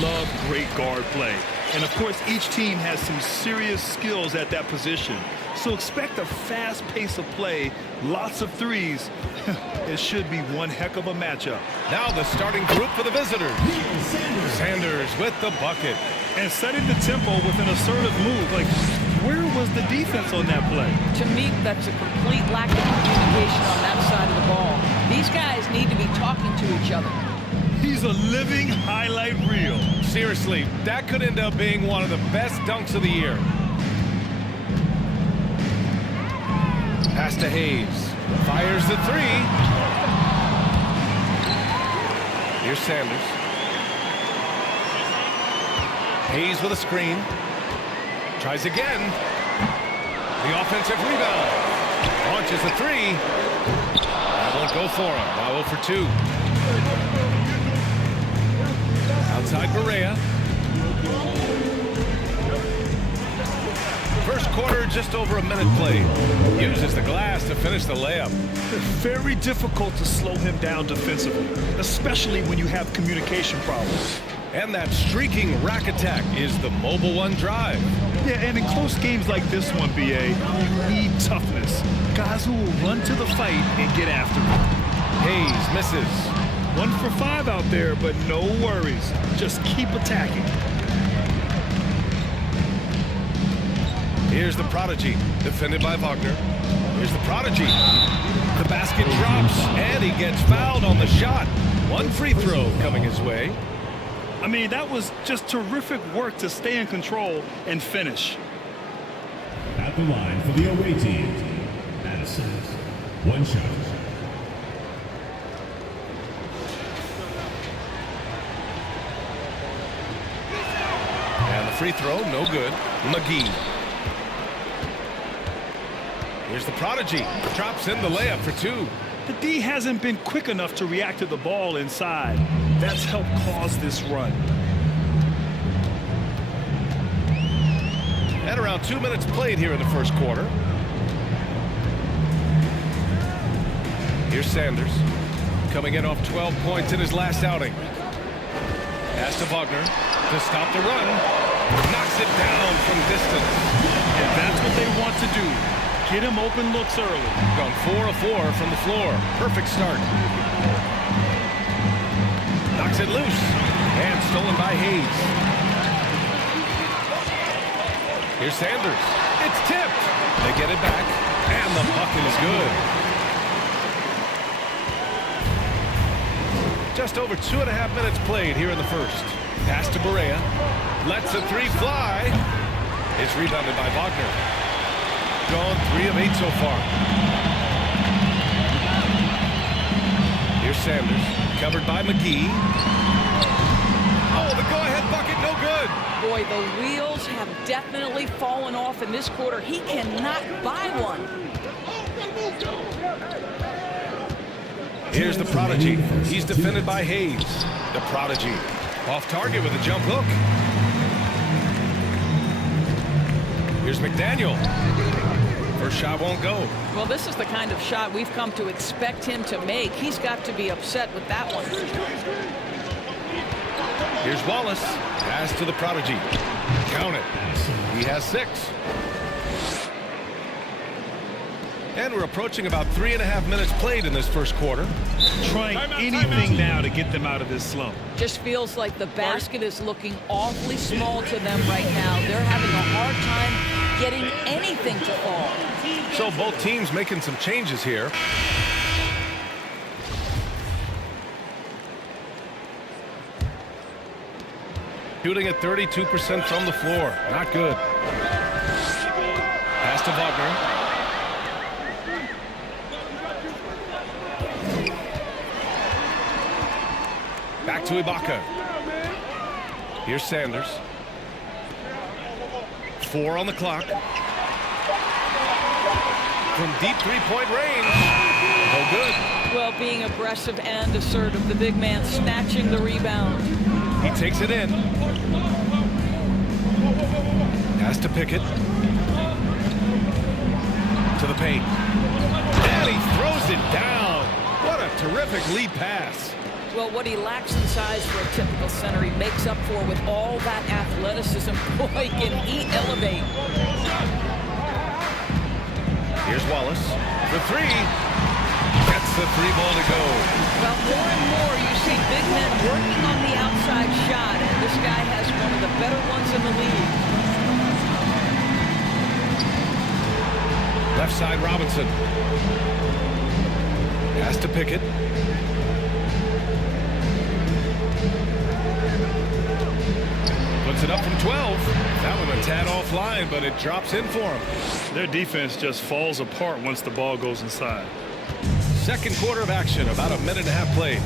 love great guard play. And of course, each team has some serious skills at that position. So expect a fast pace of play, lots of threes. It should be one heck of a matchup. Now the starting group for the visitors. Sanders with the bucket. And setting the tempo with an assertive move. Like, where was the defense on that play? To me, that's a complete lack of communication on that side of the ball. These guys need to be talking to each other. He's a living highlight reel. Seriously, that could end up being one of the best dunks of the year. Pass to Hayes. Fires the three. Here's Sanders. Hayes with a screen. Tries again. The offensive rebound. Launches a three. That won't go for him. Now 0 for 2. Outside Barea. First quarter, just over a minute played. Uses the glass to finish the layup. Very difficult to slow him down defensively, especially when you have communication problems. And that streaking rack attack is the Mobile One drive. Yeah, and in close games like this one, BA, you need toughness. Guys who will run to the fight and get after it. Hayes misses. 1 for 5 out there, but no worries. Just keep attacking. Here's the prodigy, defended by Wagner. Here's the prodigy. The basket drops, and he gets fouled on the shot. One free throw coming his way. I mean, that was just terrific work to stay in control and finish. At the line for the away team, Madison. One shot. And the free throw, no good. McGee. Here's the prodigy. Drops in the layup for 2. The D hasn't been quick enough to react to the ball inside. That's helped cause this run. At around 2 minutes played here in the first quarter. Here's Sanders. Coming in off 12 points in his last outing. Pass to Wagner to stop the run. Knocks it down from distance. And that's what they want to do. Get him open looks early. Gone 4 of 4 from the floor. Perfect start. Knocks it loose. And stolen by Hayes. Here's Sanders. It's tipped. They get it back. And the bucket is good. Just over 2.5 minutes played here in the first. Pass to Barea. Lets a three fly. It's rebounded by Wagner. Gone 3 of 8 so far. Here's Sanders. Covered by McGee. Oh, the go-ahead bucket, no good. Boy, the wheels have definitely fallen off in this quarter. He cannot buy one. Here's the prodigy. He's defended by Hayes. The prodigy. Off target with a jump hook. Here's McDaniel. First shot won't go. Well, this is the kind of shot we've come to expect him to make. He's got to be upset with that one. Here's Wallace. Pass to the prodigy. Count it. He has 6. And we're approaching about 3.5 minutes played in this first quarter. Trying anything now to get them out of this slump. Just feels like the basket is looking awfully small to them right now. They're having a hard time getting anything to fall. So both teams making some changes here. Shooting at 32% from the floor. Not good. Pass to Wagner. Back to Ibaka. Here's Sanders. 4 on the clock. From deep three-point range. No good. Well, being aggressive and assertive, the big man snatching the rebound. He takes it in. Has to Pickett. To the paint. And he throws it down. What a terrific lead pass. Well, what he lacks in size for a typical center, he makes up for with all that athleticism. Boy, can he elevate. Here's Wallace for three. Gets the three ball to go. Well, more and more you see big men working on the outside shot, and this guy has one of the better ones in the league. Left side, Robinson. Has to Pickett. Puts it up from 12. That one a tad offline, but it drops in for him. Their defense just falls apart once the ball goes inside. Second quarter of action, about a minute and a half played.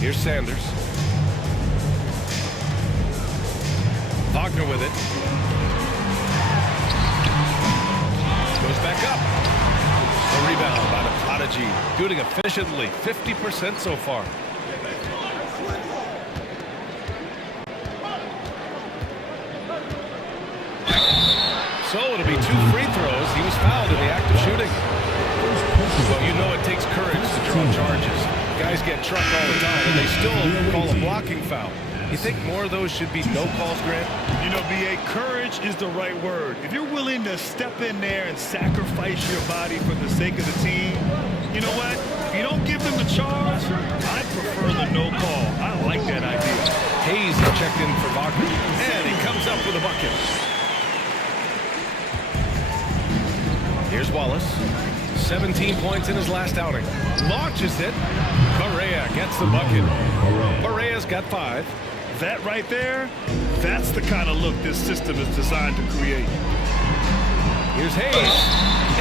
Here's Sanders. Wagner with it. Goes back up. A rebound by the Prodigy. Shooting efficiently, 50% so far. So it'll be 2 free throws. He was fouled in the act of shooting. Well, you know it takes courage to draw charges. Guys get trucked all the time, and they still call a blocking foul. You think more of those should be no calls, Grant? You know, B.A., courage is the right word. If you're willing to step in there and sacrifice your body for the sake of the team, you know what? If you don't give them the charge, I prefer the no call. I like that idea. Hayes checked in for Wagner, and he comes up with a bucket. Here's Wallace. 17 points in his last outing. Launches it. Correa gets the bucket. Correa's got 5. That right there, that's the kind of look this system is designed to create. Here's Hayes.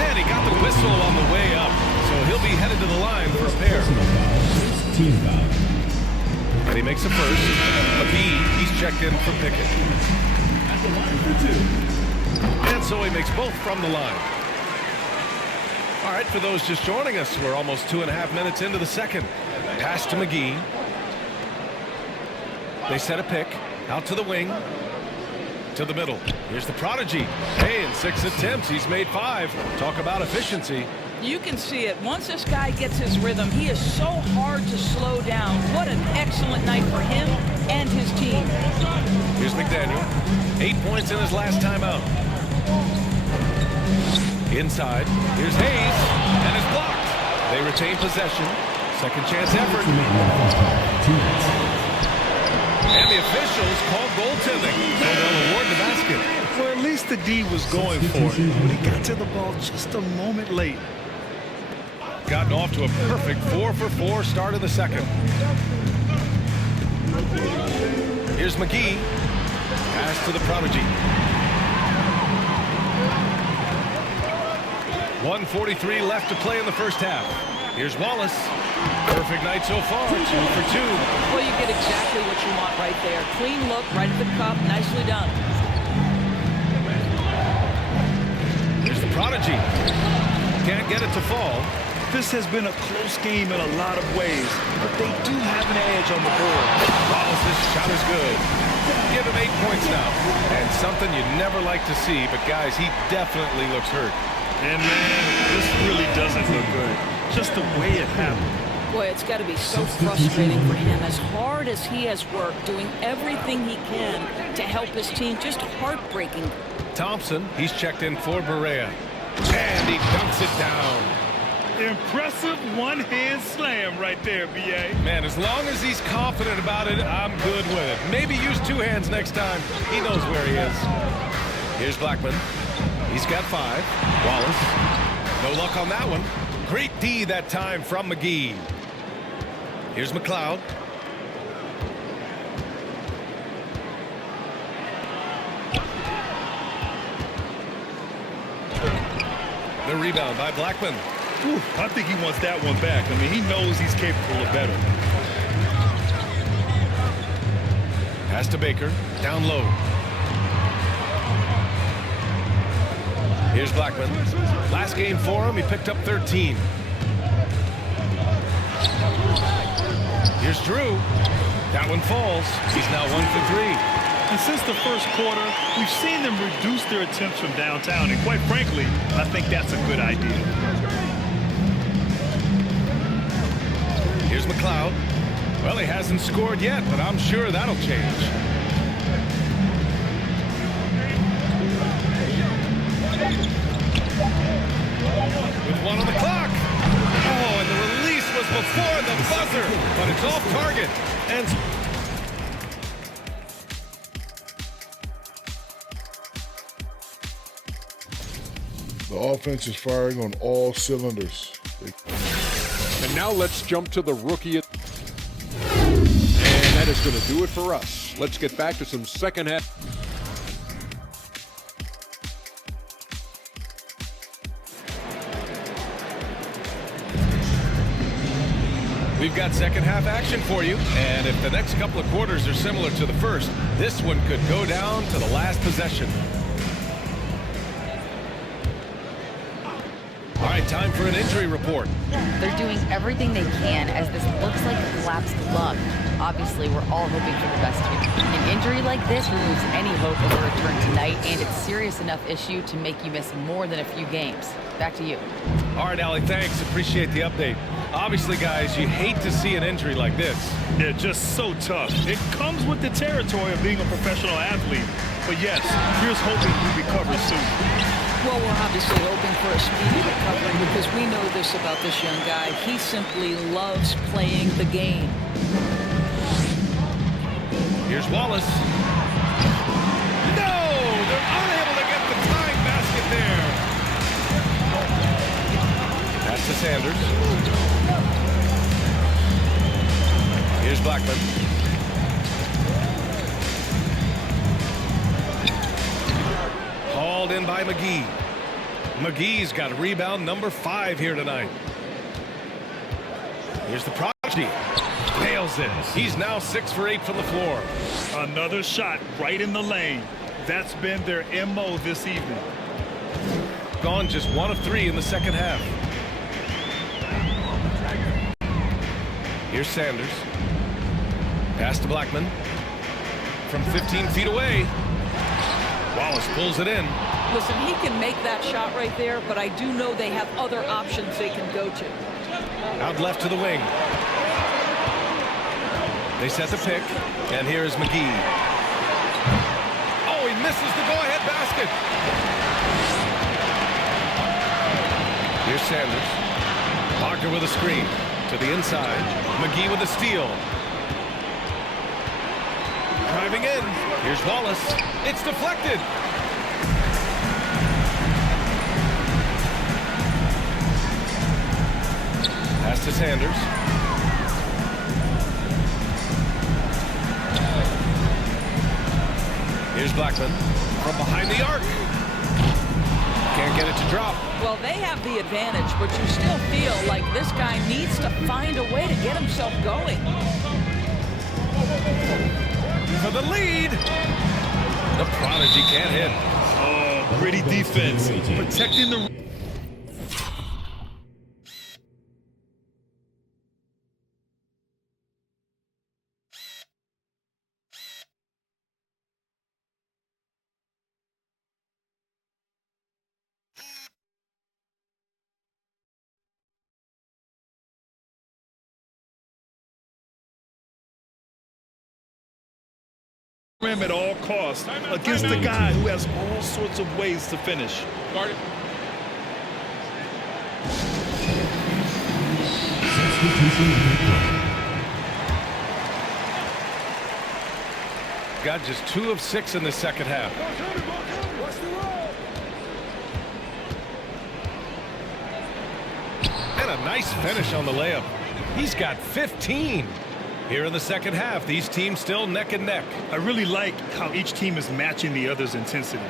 And he got the whistle on the way up. So he'll be headed to the line for a pair. And he makes a first. McGee, he's checked in for Pickett. At the line for 2. And so he makes both from the line. All right, for those just joining us, we're almost 2.5 minutes into the second. Pass to McGee. They set a pick out to the wing, to the middle. Here's the Prodigy. Hey, in 6 attempts, he's made 5. Talk about efficiency. You can see it. Once this guy gets his rhythm, he is so hard to slow down. What an excellent night for him and his team. Here's McDaniel. 8 points in his last time out. Inside, here's Hayes, and it's blocked. They retain possession. Second chance effort. And the officials call goaltending, so they'll award the basket. Well, at least the D was going for it, but he got to the ball just a moment late. Gotten off to a perfect 4-for-4 start of the second. Here's McGee. Pass to the Prodigy. 1:43 left to play in the first half. Here's Wallace. Perfect night so far, 2 for 2. Well, you get exactly what you want right there. Clean look, right at the cup, nicely done. Here's the Prodigy. Can't get it to fall. This has been a close game in a lot of ways, but they do have an edge on the board. Wallace's shot is good. Give him 8 points now. And something you never like to see, but guys, he definitely looks hurt. And man, this really doesn't look good. Just the way it happened. Boy, it's got to be so frustrating for him. As hard as he has worked, doing everything he can to help his team, just heartbreaking. Thompson, he's checked in for Berea. And he dunks it down. Impressive one-hand slam right there, B.A. Man, as long as he's confident about it, I'm good with it. Maybe use 2 hands next time. He knows where he is. Here's Blackman. He's got 5. Wallace. No luck on that one. Great D that time from McGee. Here's McLeod. The rebound by Blackman. Ooh, I think he wants that one back. I mean, he knows he's capable of better. Pass to Baker. Down low. Here's Blackman. Last game for him, he picked up 13. Here's Drew. That one falls. He's now 1 for 3. And since the first quarter, we've seen them reduce their attempts from downtown. And quite frankly, I think that's a good idea. McLeod. Well, he hasn't scored yet, but I'm sure that'll change. With 1 on the clock. Oh, and the release was before the buzzer, but it's off target. And the offense is firing on all cylinders. And now let's jump to the rookie. And that is going to do it for us. Let's get back to some second half. we've got second half action for you. And if the next couple of quarters are similar to the first, this one could go down to the last possession. All right, time for an injury report. They're doing everything they can as this looks like a collapsed lung. Obviously, we're all hoping for the best here. An injury like this removes any hope of a return tonight, and it's a serious enough issue to make you miss more than a few games. Back to you. All right, Allie, thanks. Appreciate the update. Obviously, guys, you hate to see an injury like this. Yeah, just so tough. It comes with the territory of being a professional athlete. But yes, here's hoping he recovers soon. Well, we're obviously hoping for a speedy recovery because we know this about this young guy. He simply loves playing the game. Here's Wallace. No! They're unable to get the tying basket there. Pass to Sanders. Here's Blackman. Hauled in by McGee. McGee's got rebound number 5 here tonight. Here's the prodigy. Nails it. He's now 6 for 8 from the floor. Another shot right in the lane. That's been their MO this evening. Gone just 1 of 3 in the second half. Here's Sanders. Pass to Blackman. From 15 feet away. Wallace pulls it in. Listen, he can make that shot right there, but I do know they have other options they can go to. Out left to the wing. They set the pick, and here's McGee. Oh, he misses the go-ahead basket. Here's Sanders. Wagner with a screen. To the inside. McGee with a steal. Driving in. Here's Wallace. It's deflected. Pass to Sanders. Here's Blackman from behind the arc. Can't get it to drop. Well, they have the advantage, but you still feel like this guy needs to find a way to get himself going. For the lead. The prodigy can't hit. Oh, gritty defense. Protecting the... rim at all costs against the guy who has all sorts of ways to finish. Guard it. Got just 2 of 6 in the second half. And a nice finish on the layup. He's got 15. Here in the second half, these teams still neck and neck. I really like how each team is matching the other's intensity.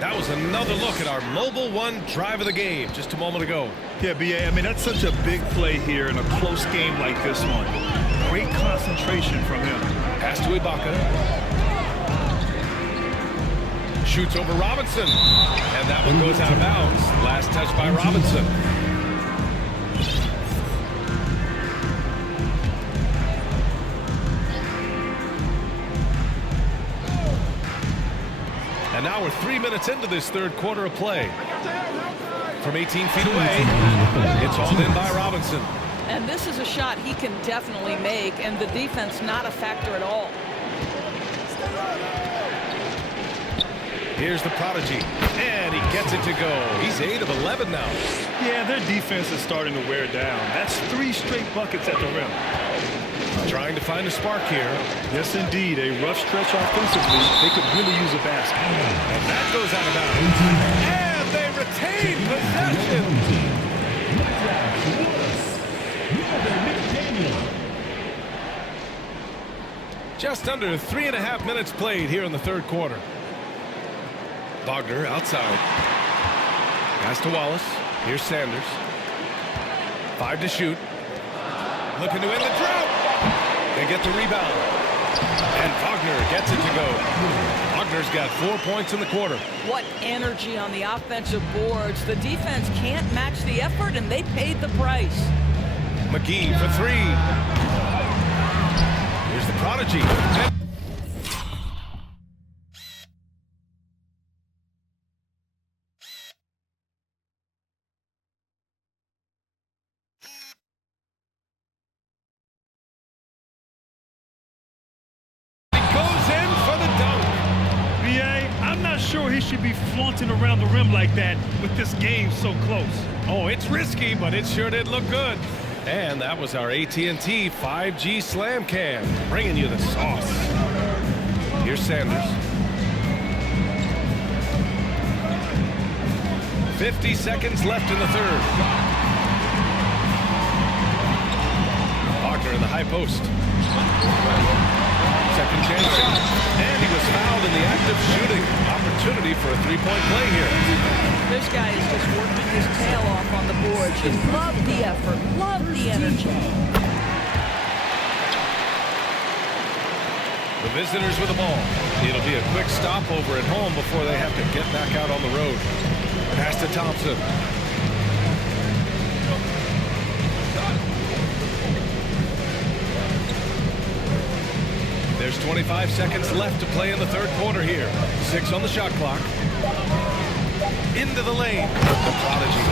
That was another look at our Mobile One drive of the game just a moment ago. Yeah, BA, I mean, that's such a big play here in a close game like this one. Great concentration from him. Pass to Ibaka. Shoots over Robinson. And that one goes out of bounds. Last touch by Robinson. And now we're 3 minutes into this third quarter of play. From 18 feet away, it's hauled in by Robinson. And this is a shot he can definitely make, and the defense not a factor at all. Here's the prodigy, and he gets it to go. He's 8 of 11 now. Yeah, their defense is starting to wear down. That's 3 straight buckets at the rim. Trying to find a spark here. Yes, indeed. A rough stretch offensively. They could really use a basket. And that goes out of bounds. And they retain possession. Just under 3.5 minutes played here in the third quarter. Wagner outside. Pass to Wallace. Here's Sanders. 5 to shoot. Looking to end the drought. They get the rebound. And Wagner gets it to go. Wagner's got 4 points in the quarter. What energy on the offensive boards. The defense can't match the effort, and they paid the price. McGee for 3. Here's the prodigy. Sure, he should be flaunting around the rim like that with this game so close. Oh, it's risky, but it sure did look good. And that was our AT&T 5G Slam Cam, bringing you the sauce. Here's Sanders. 50 seconds left in the third. Wagner in the high post. Second chance shot. And he was fouled in the act of shooting. Opportunity for a three-point play here. This guy is just working his tail off on the board. Just love the effort, love the energy. The visitors with the ball. It'll be a quick stopover at home before they have to get back out on the road. Pass to Thompson. There's 25 seconds left to play in the third quarter here. 6 on the shot clock. Into the lane. The prodigy.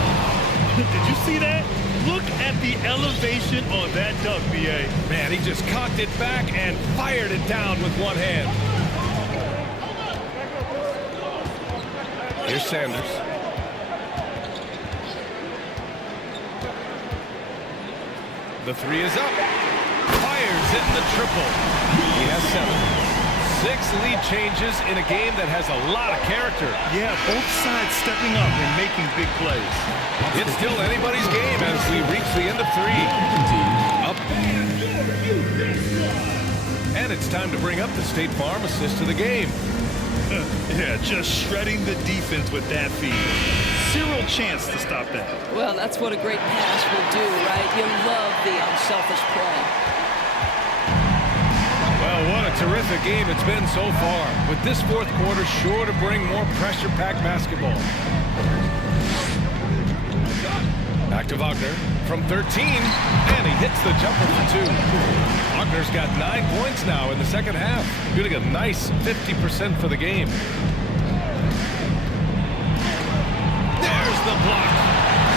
Did you see that? Look at the elevation on that dunk, B.A. Man, he just cocked it back and fired it down with one hand. Here's Sanders. The 3 is up. Fires in the triple. He has 7. 6 lead changes in a game that has a lot of character. Yeah, both sides stepping up and making big plays. It's still anybody's game as we reach the end of 3. Up. And it's time to bring up the State Farm assist to the game. Yeah, just shredding the defense with that feed. Zero chance to stop that. Well, that's what a great pass will do, right? You love the unselfish play. Well, what a terrific game it's been so far. With this fourth quarter sure to bring more pressure-packed basketball. Back to Wagner from 13, and he hits the jumper for 2. Wagner's got 9 points now in the second half, shooting a nice 50% for the game. There's the block.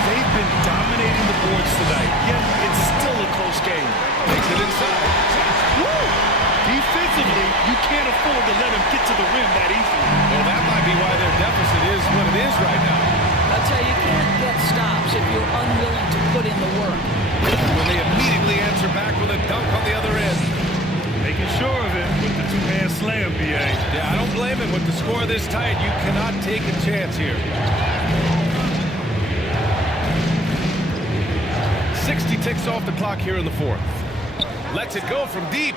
They've been dominating the boards tonight, yet it's still a close game. Takes it inside. Woo! Defensively, you can't afford to let them get to the rim that easily. Well, that might be why their deficit is what it is right now. I'll tell you, you can't get stops if you're unwilling to put in the work. When they immediately answer back with a dunk on the other end. Making sure of it with the two-hand slam, B.A. Yeah, I don't blame him. With the score this tight, you cannot take a chance here. 60 ticks off the clock here in the fourth. Lets it go from deep.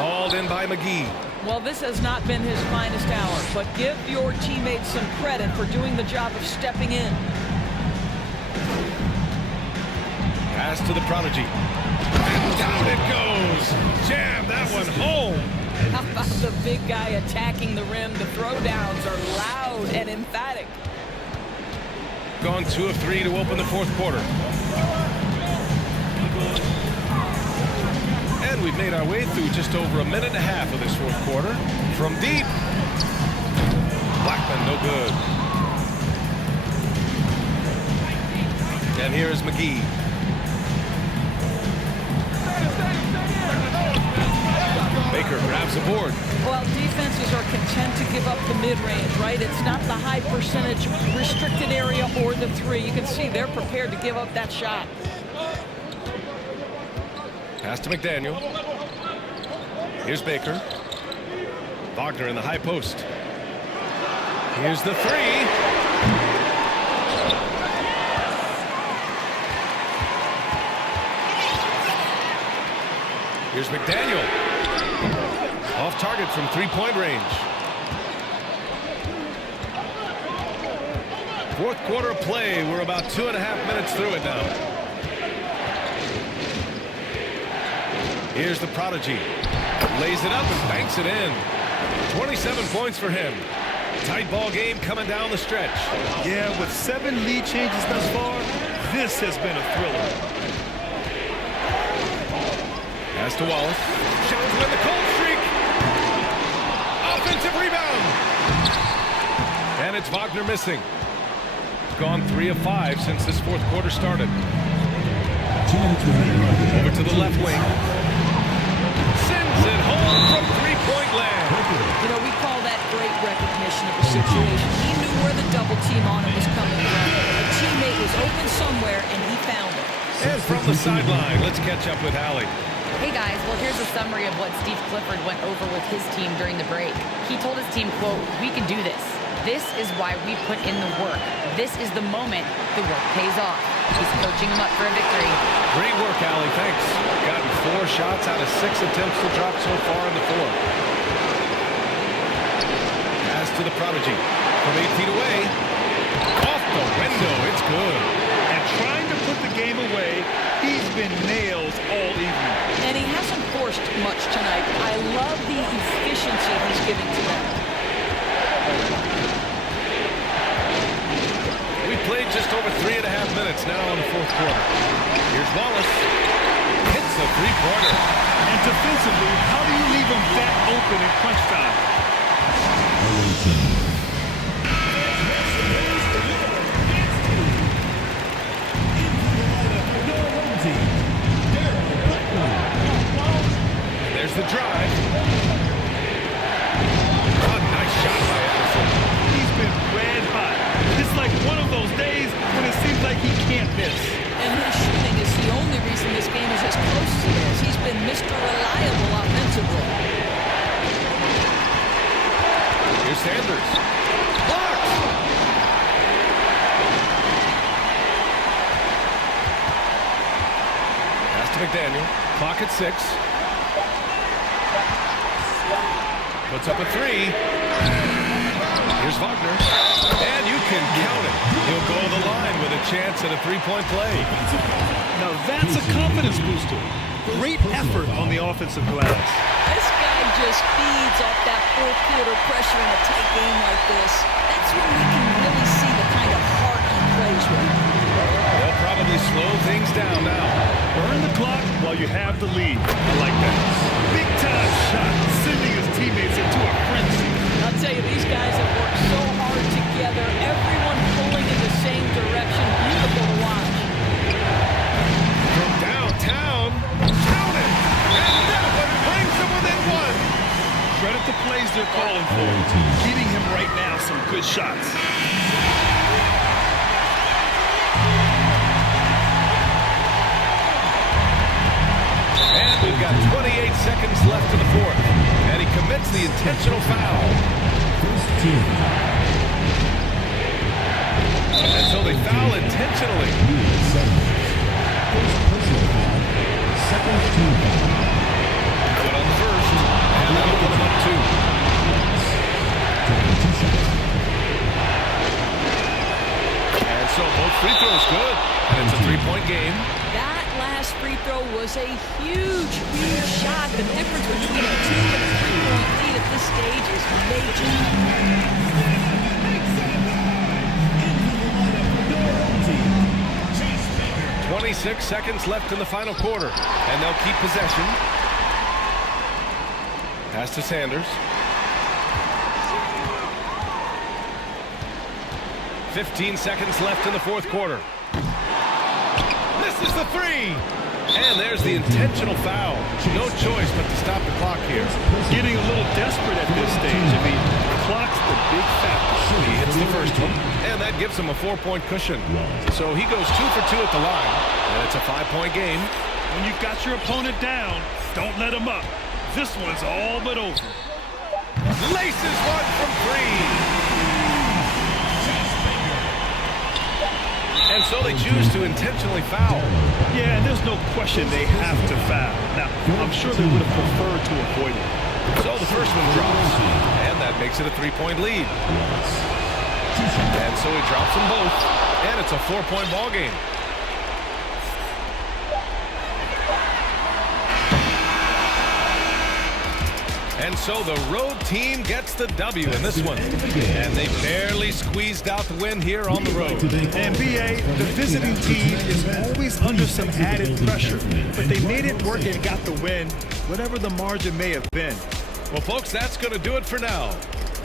Hauled in by McGee. Well, this has not been his finest hour, but give your teammates some credit for doing the job of stepping in. Pass to the prodigy. And down it goes. Jam that one home. How about the big guy attacking the rim? The throwdowns are loud and emphatic. Gone 2 of 3 to open the fourth quarter. And we've made our way through just over a minute and a half of this fourth quarter. From deep. Blackman, no good. And here is McGee. Baker grabs the board. Well, defenses are content to give up the mid-range, right? It's not the high percentage restricted area or the three. You can see they're prepared to give up that shot. Pass to McDaniel. Here's Baker. Wagner in the high post. Here's the three. Here's McDaniel. Off target from three-point range. Fourth quarter of play. We're about 2.5 minutes through it now. Here's the prodigy. Lays it up and banks it in. 27 points for him. Tight ball game coming down the stretch. Yeah, with 7 lead changes thus far, this has been a thriller. Pass to Wallace. Shows with the cold streak. Offensive rebound. And it's Wagner missing. Gone 3 of 5 since this fourth quarter started. Over to the left wing. Sends it home from three-point land. You know, we call that great recognition of the situation. He knew where the double team on him was coming from. A teammate was open somewhere, and he found it. And from the sideline, let's catch up with Allie. Hey guys, well here's a summary of what Steve Clifford went over with his team during the break. He told his team, quote, "We can do this. This is why we put in the work. This is the moment the work pays off." He's coaching them up for a victory. Great work, Allie. Thanks. Gotten 4 shots out of 6 attempts to drop so far in the fourth. Pass to the prodigy. From 8 feet away. Off the window. It's good. And trying to put the game away, he's been nails all evening. And he hasn't forced much tonight. I love the efficiency he's giving to them. We played just over 3.5 minutes now in the fourth quarter. Here's Wallace. Hits a three-pointer. And defensively, how do you leave him that open in crunch time? There's the drive. Oh, nice shot by Anderson. He's been red hot. It's like one of those days when it seems like he can't miss. And his shooting is the only reason this game is as close as it is. He's been Mr. Reliable offensively. Here's Sanders. Blocked. Pass to McDaniel. Clock at 6. Puts up a 3. Here's Wagner. And you can count it. He'll go to the line with a chance at a three-point play. Now that's a confidence booster. Great effort on the offensive glass. This guy just feeds off that fourth quarter pressure in a tight game like this. That's when we can really see the kind of heart he plays with. They'll probably slow things down now. Burn the clock while you have the lead. I like that. Big time shot, sending his teammates into a frenzy. I'll tell you, these guys have worked so hard together. Everyone pulling in the same direction. Beautiful to watch. From downtown, count it! And that one brings them within 1. Credit the plays they're calling for. Giving him right now some good shots. And we've got 28 seconds left in the fourth. And he commits the intentional foul. And so they foul intentionally. Put on the first. And that'll put him up 2. And so both free throws good. And it's a 3-point game. That last free throw was a huge, huge shot. The difference between a 2 and a 3-point lead at this stage is major. 26 seconds left in the final quarter, and they'll keep possession. Pass to Sanders. 15 seconds left in the fourth quarter. Misses the 3. And there's the intentional foul. No choice but to stop the clock here. Getting a little desperate at this stage. I mean, clock's the big factor. He hits the first one, and that gives him a 4-point cushion. So he goes 2 for 2 at the line, and it's a 5-point game. When you've got your opponent down, don't let him up. This one's all but over. Laces one from 3. And so they choose to intentionally foul. Yeah, and there's no question they have to foul. Now, I'm sure they would have preferred to avoid it. So the first one drops, and that makes it a 3-point lead. And so he drops them both, and it's a 4-point ball game. And so the road team gets the W in this one. And they barely squeezed out the win here on the road. And BA, the visiting team is always under some added pressure, but they made it work and got the win, whatever the margin may have been. Well, folks, that's going to do it for now.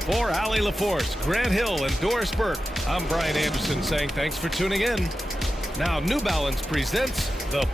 For Allie LaForce, Grant Hill, and Doris Burke, I'm Brian Anderson saying thanks for tuning in. Now, New Balance presents the